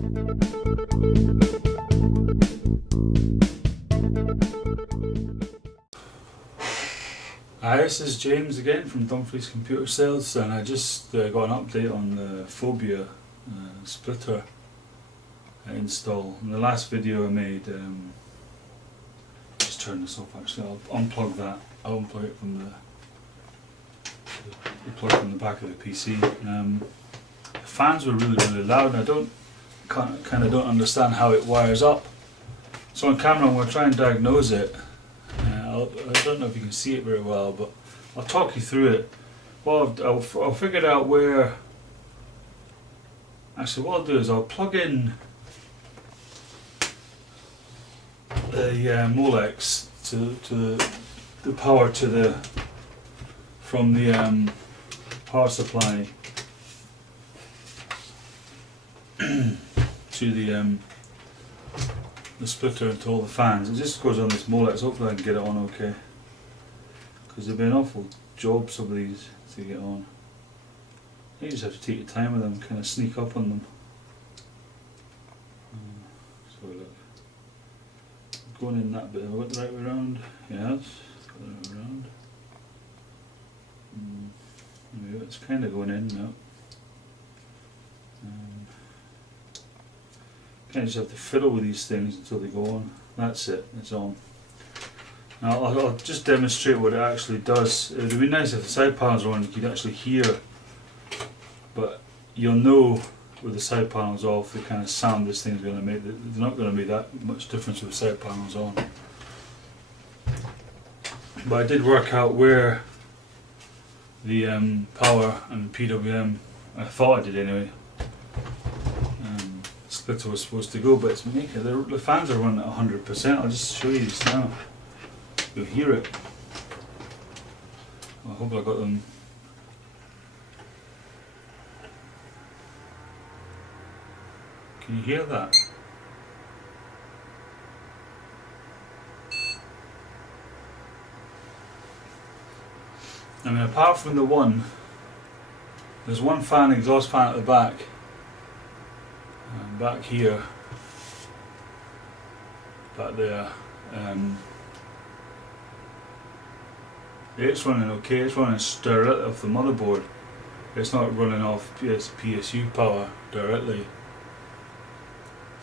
Hi, this is James again from Dumfries Computer Sales, and I just got an update on the Phobya splitter install. In the last video I made, just turn this off actually, I'll unplug that, I'll unplug it from the back of the PC. The fans were really loud, and I kind of don't understand how it wires up. So on camera I'm going to try and diagnose it. I don't know if you can see it very well, but I'll talk you through it. Well, I'll figure out where. Actually, what I'll do is I'll plug in the Molex to the power from the power supply to the splitter into all the fans. It just goes on this Molex. Hopefully I can get it on okay, because they've been an awful job, some of these, to get on. You just have to take your time with them, kind of sneak up on them. So look, going in that bit, have I got the right way around? Yes, got the right way around. There we go, it's kind of going in now. Kind of just have to fiddle with these things until they go on. That's it, it's on. Now I'll just demonstrate what it actually does. It would be nice if the side panels were on, you could actually hear, but you'll know with the side panels off the kind of sound this thing's going to make. There's not going to be that much difference with the side panels on. But I did work out where the power and PWM, I thought I did anyway, splitter was supposed to go, but it's making the fans are running at 100%. I'll just show you this now. You'll hear it. I hope I got them. Can you hear that? I mean, apart from the one, there's one fan, exhaust fan at the back. Back here, back there, it's running okay. It's running directly off the motherboard. It's not running off PSU power directly.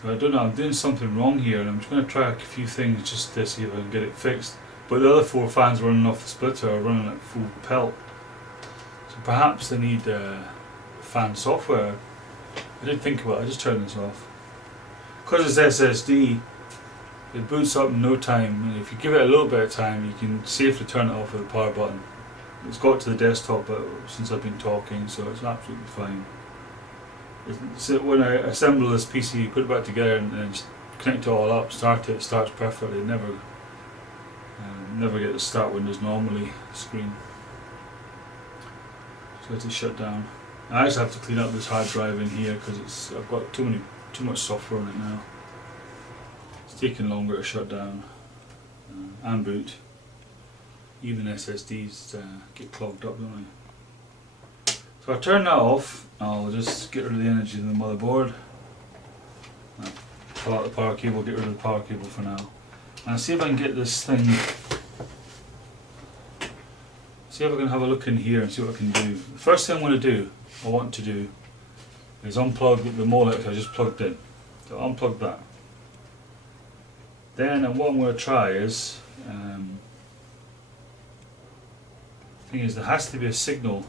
So I don't know, I'm doing something wrong here, and I'm just going to try a few things just to see if I can get it fixed. But the other four fans running off the splitter are running at full pelt. So perhaps they need fan software. I did think about it, I just turned this off. Because it's SSD, it boots up in no time, and if you give it a little bit of time you can safely turn it off with the power button. It's got to the desktop since I've been talking, so it's absolutely fine. So when I assemble this PC, put it back together and connect it all up, start it starts perfectly. Never get the start Windows normally screen. So it's shut down. I just have to clean up this hard drive in here because I've got too much software on it now. It's taking longer to shut down and boot. Even SSDs get clogged up, don't they? So I turn that off. I'll just get rid of the energy in the motherboard. Pull out the power cable, get rid of the power cable for now. And I'll see if I can get this thing. See if I can have a look in here and see what I can do. The first thing I want to do is unplug the Molex I just plugged in. So unplug that. Then what I'm going to try is, thing is there has to be a signal.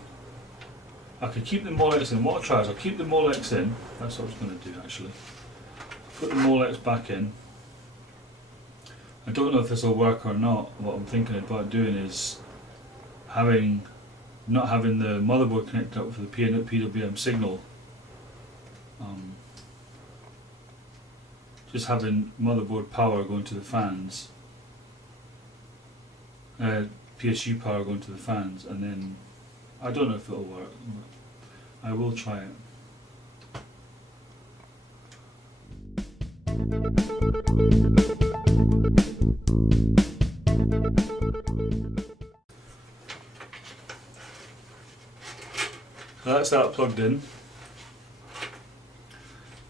I could keep the Molex in. What I'll try is I'll keep the Molex in. That's what I was going to do actually. Put the Molex back in. I don't know if this will work or not. What I'm thinking about doing is not having the motherboard connected up for the PWM signal. Just having motherboard power going to the fans, PSU power going to the fans, and then I don't know if it'll work, but I will try it. So that's that plugged in.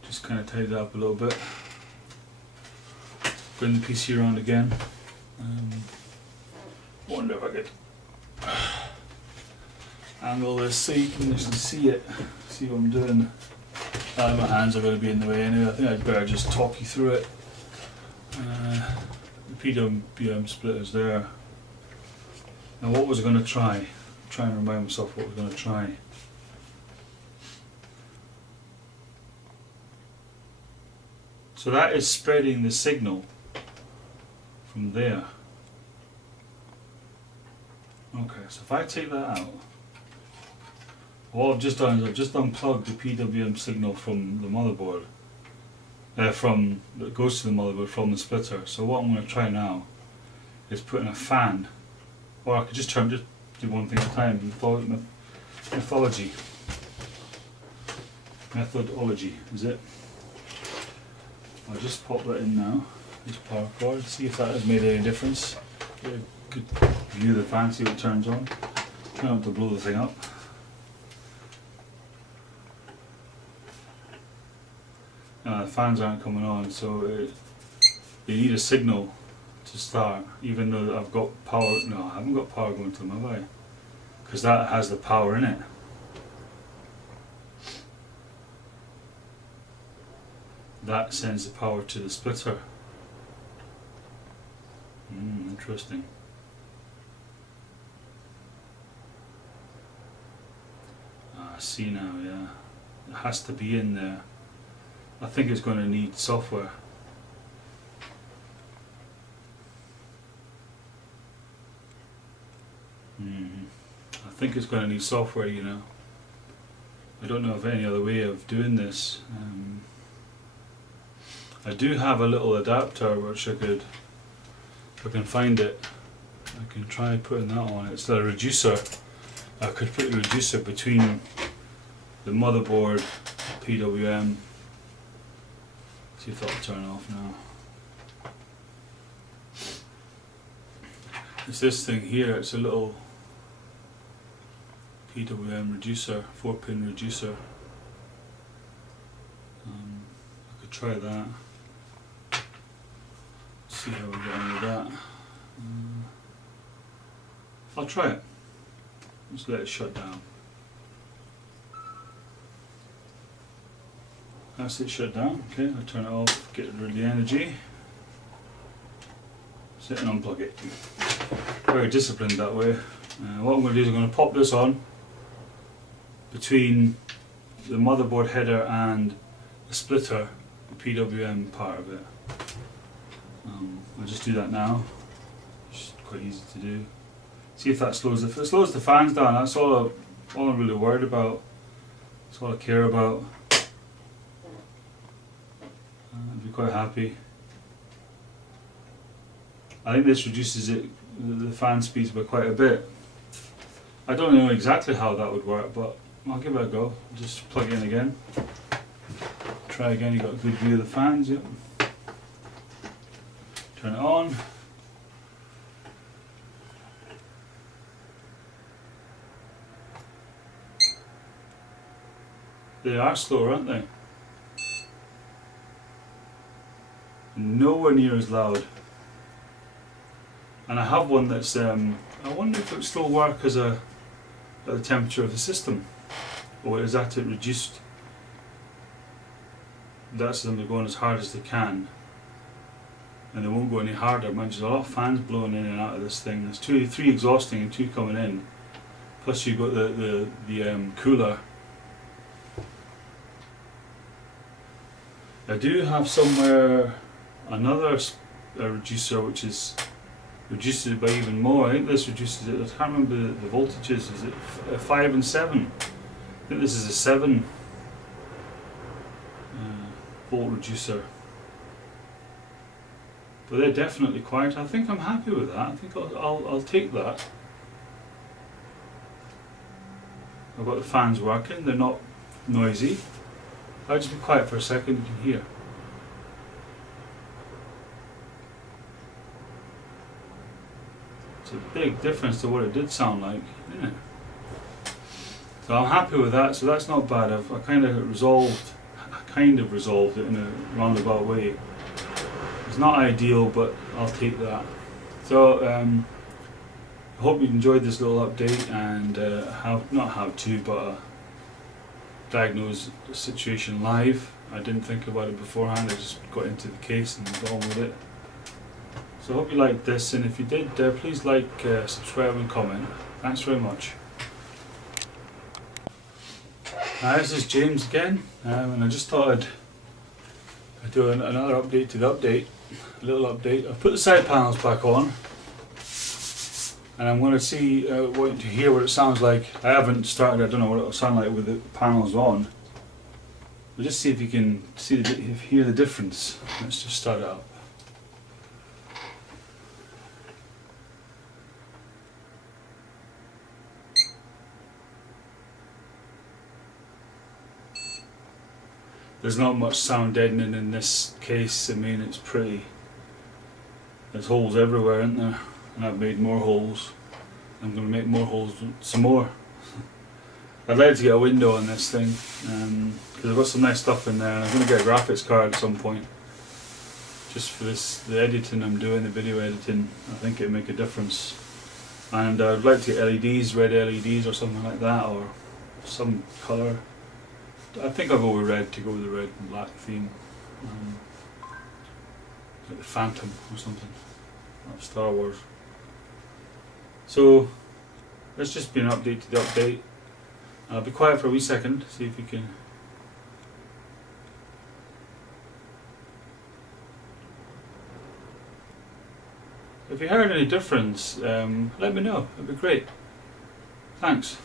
Just kind of tidy that up a little bit. Bring the PC around again. Wonder if I could angle this so you can actually see it, see what I'm doing. My hands are going to be in the way anyway. I think I'd better just talk you through it. The PWM splitter's there. Now what was I going to try? Try and remind myself what I was going to try. So that is spreading the signal from there. Okay, so if I take that out, what I've just done is I've just unplugged the PWM signal from the motherboard, that goes to the motherboard from the splitter. So what I'm going to try now is put in a fan, or I could just do one thing at a time. Methodology is it? I'll just pop that in now. This power cord. See if that has made any difference. Get a good view of the fan. See what it turns on. Try not to blow the thing up. The fans aren't coming on, so they need a signal to start, even though I've got power. No, I haven't got power going to them, have I? Because that has the power in it. That sends the power to the splitter. Interesting. I see now, yeah. It has to be in there. I think it's going to need software. I think it's going to need software, you know. I don't know of any other way of doing this. I do have a little adapter which I could, if I can find it, I can try putting that on. It's a reducer. I could put a reducer between the motherboard, PWM. See if that'll turn off now. It's this thing here, it's a little PWM reducer, 4-pin reducer. I could try that. See how we get on with that. I'll try it. Just let it shut down. That's it shut down. Okay, I'll turn it off, get rid of the energy. Sit and unplug it. Very disciplined that way. What I'm going to do is I'm going to pop this on between the motherboard header and the splitter, the PWM part of it. I'll just do that now. It's quite easy to do. See if that slows if it slows the fans down. That's all I'm really worried about. That's all I care about. I'd be quite happy. I think this reduces the fan speeds by quite a bit. I don't know exactly how that would work, but I'll give it a go. Just plug it in again. Try again. You got a good view of the fans. Yep. Turn it on. They are slower, aren't they? Nowhere near as loud. And I have one that's, I wonder if it would still work as at the temperature of the system. Or is that it reduced? That's them going as hard as they can. And they won't go any harder. Man, there's a lot of fans blowing in and out of this thing. There's 3 exhausting and 2 coming in. Plus you've got the cooler. I do have somewhere another reducer which reduces it by even more. I think this reduces it. I can't remember the voltages. Is it 5 and 7? I think this is a 7 volt reducer. But they're definitely quiet. I think I'm happy with that. I think I'll take that. I've got the fans working. They're not noisy. I'll just be quiet for a second. You can hear. It's a big difference to what it did sound like, isn't it? So I'm happy with that. So that's not bad. I kind of resolved. kind of resolved it in a roundabout way. It's not ideal, but I'll take that. So I hope you enjoyed this little update and not how to, but diagnose the situation live. I didn't think about it beforehand, I just got into the case and got on with it. So I hope you liked this, and if you did, please like, subscribe and comment. Thanks very much. This is James again, and I just thought I'd do another update to the update, a little update. I've put the side panels back on, and I'm going to see to hear what it sounds like. I haven't started, I don't know what it'll sound like with the panels on. We'll just see if you can hear the difference. Let's just start it up. There's not much sound deadening in this case. I mean, it's pretty. There's holes everywhere, isn't there? And I've made more holes. I'm going to make more holes, some more. I'd like to get a window on this thing because I've got some nice stuff in there. And I'm going to get a graphics card at some point, just for the editing I'm doing, the video editing. I think it'd make a difference. And I'd like to get LEDs, red LEDs or something like that, or some colour. I think I'll go with red to go with the red and black theme. Like the Phantom or something. Of Star Wars. So, let's just be an update to the update. I'll be quiet for a wee second, see if you can. If you heard any difference, let me know, it'd be great. Thanks.